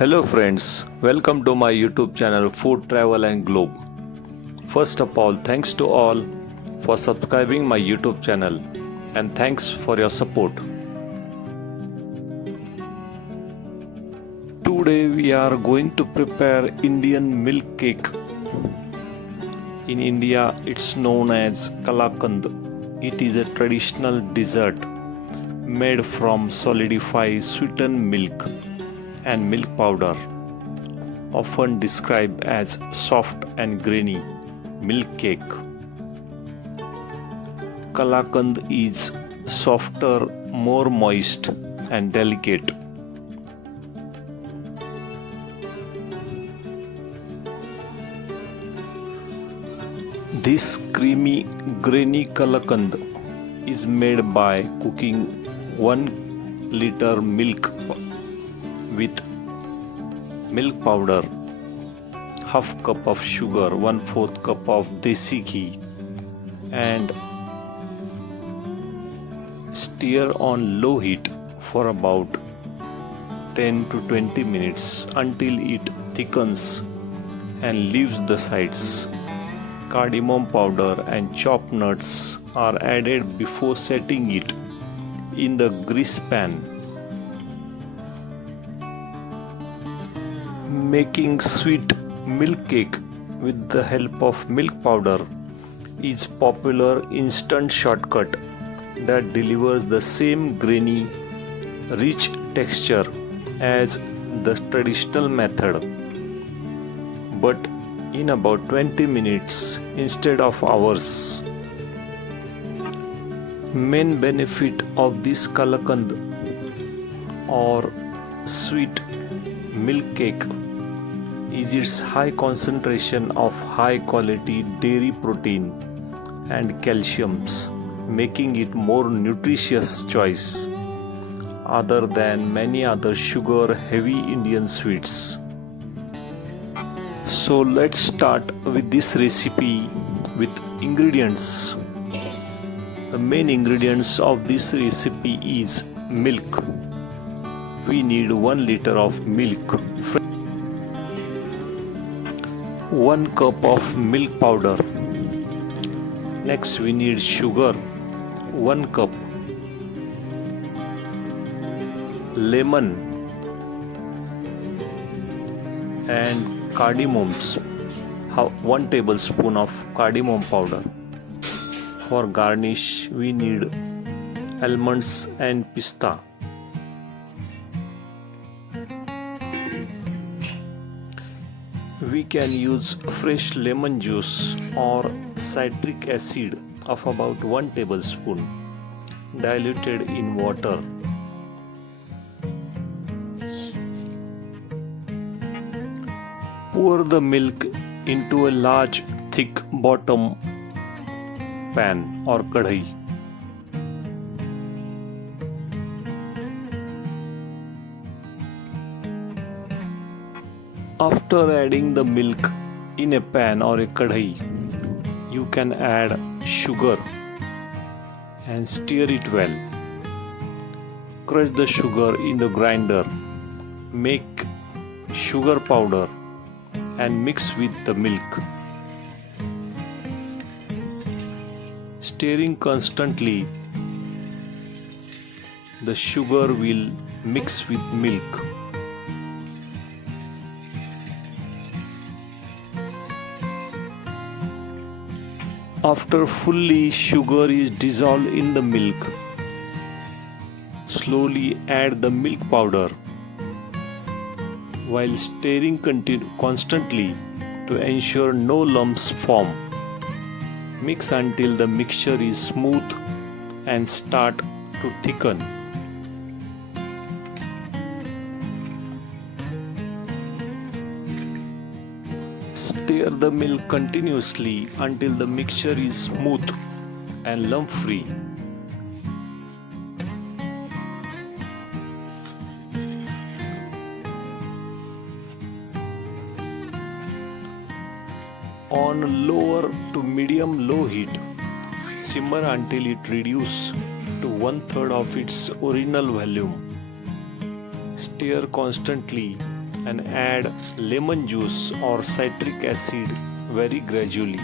Hello friends, welcome to my YouTube channel Food Travel and Globe. First of all, thanks to all for subscribing my YouTube channel and thanks for your support. Today we are going to prepare Indian milk cake. In India it's known as Kalakand. It is a traditional dessert made from solidified sweetened milk and milk powder, often described as soft and grainy milk cake. Kalakand is softer, more moist and delicate. This creamy, grainy Kalakand is made by cooking 1 liter milk with milk powder, half cup of sugar, 1/4 cup of desi ghee and stir on low heat for about 10 to 20 minutes until it thickens and leaves the sides. Cardamom powder and chopped nuts are added before setting it in the grease pan. Making sweet milk cake with the help of milk powder is popular instant shortcut that delivers the same grainy, rich texture as the traditional method, but in about 20 minutes instead of hours. Main benefit of this Kalakand or sweet milk cake is its high concentration of high quality dairy protein and calciums, making it more nutritious choice other than many other sugar heavy Indian sweets. So let's start with this recipe with ingredients. The main ingredients of this recipe is milk. We need 1 liter of milk, 1 cup of milk powder. Next we need sugar, 1 cup, lemon and cardamoms, 1 tablespoon of cardamom powder. For garnish we need almonds and pista. We can use fresh lemon juice or citric acid of about 1 tablespoon diluted in water. Pour the milk into a large thick bottom pan or kadhai. After adding the milk in a pan or a kadhai, you can add sugar and stir it well. Crush the sugar in the grinder, make sugar powder and mix with the milk. Stirring constantly, the sugar will mix with milk. After fully sugar is dissolved in the milk, slowly add the milk powder while stirring constantly to ensure no lumps form. Mix until the mixture is smooth and start to thicken. Stir the milk continuously until the mixture is smooth and lump free. On lower to medium low heat, simmer until it reduces to 1/3 of its original volume. Stir constantly and add lemon juice or citric acid very gradually.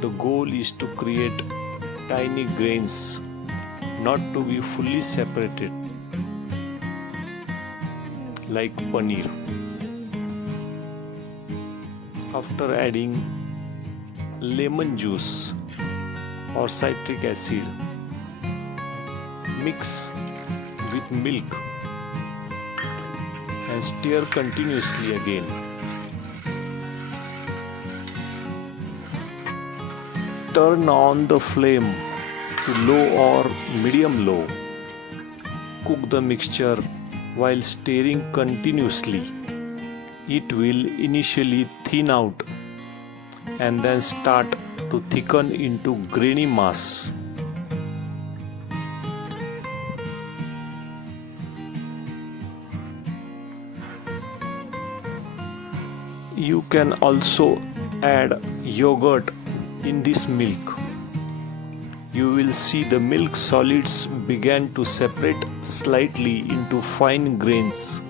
The goal is to create tiny grains, not to be fully separated like paneer. After adding lemon juice or citric acid, mix with milk and stir continuously again. Turn on the flame to low or medium low. Cook the mixture while stirring continuously. It will initially thin out and then start to thicken into grainy mass. You can also add yogurt in this milk. You will see the milk solids begin to separate slightly into fine grains.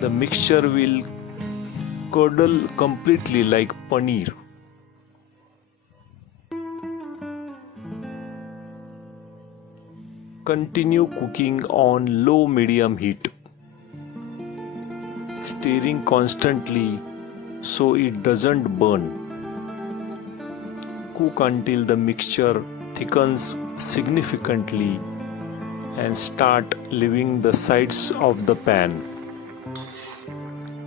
The mixture will curdle completely like paneer. Continue cooking on low-medium heat, stirring constantly so it doesn't burn. Cook until the mixture thickens significantly and start leaving the sides of the pan.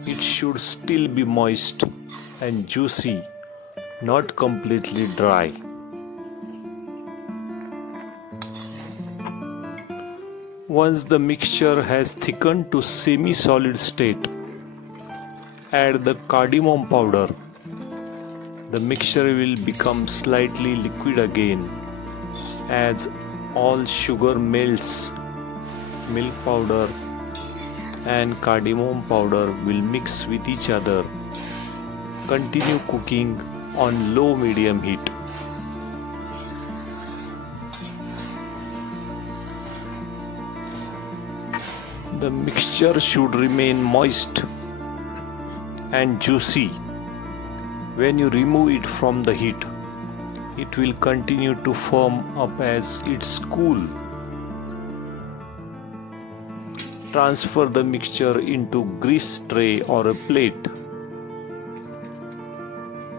It should still be moist and juicy, not completely dry. Once the mixture has thickened to semi-solid state, add the cardamom powder. The mixture will become slightly liquid again as all sugar melts. Milk powder and cardamom powder will mix with each other. Continue cooking on low-medium heat. The mixture should remain moist and juicy. When you remove it from the heat, it will continue to firm up as it's cool. Transfer the mixture into grease tray or a plate.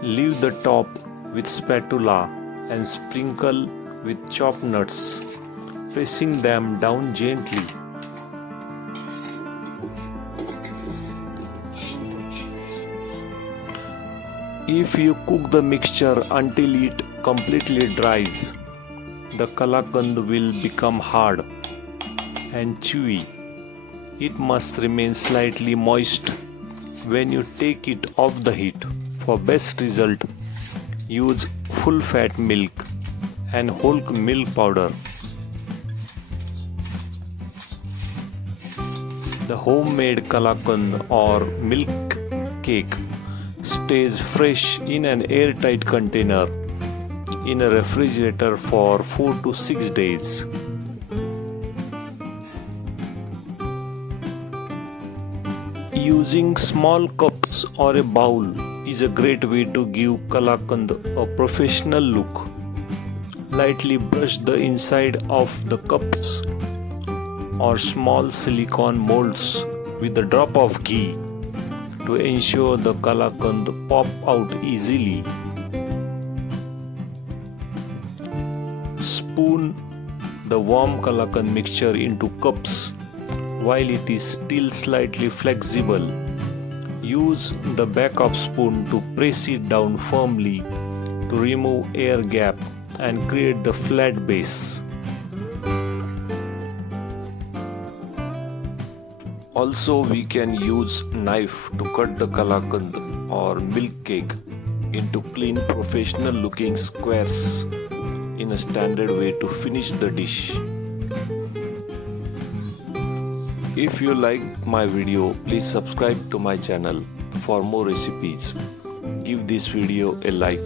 Leave the top with spatula and sprinkle with chopped nuts, pressing them down gently. If you cook the mixture until it completely dries, the kalakand will become hard and chewy. It must remain slightly moist when you take it off the heat. For best result, use full fat milk and whole milk powder. The homemade kalakand or milk cake stays fresh in an airtight container in a refrigerator for 4 to 6 days. Using small cups or a bowl is a great way to give kalakand a professional look. Lightly brush the inside of the cups or small silicone molds with a drop of ghee to ensure the kalakand pop out easily. Spoon the warm kalakand mixture into cups while it is still slightly flexible. Use the back of spoon to press it down firmly to remove air gap and create the flat base. Also, we can use knife to cut the kalakand or milk cake into clean, professional looking squares in a standard way to finish the dish. If you liked my video, please subscribe to my channel for more recipes. Give this video a like,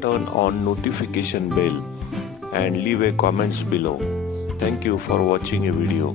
turn on notification bell and leave a comments below. Thank you for watching a video.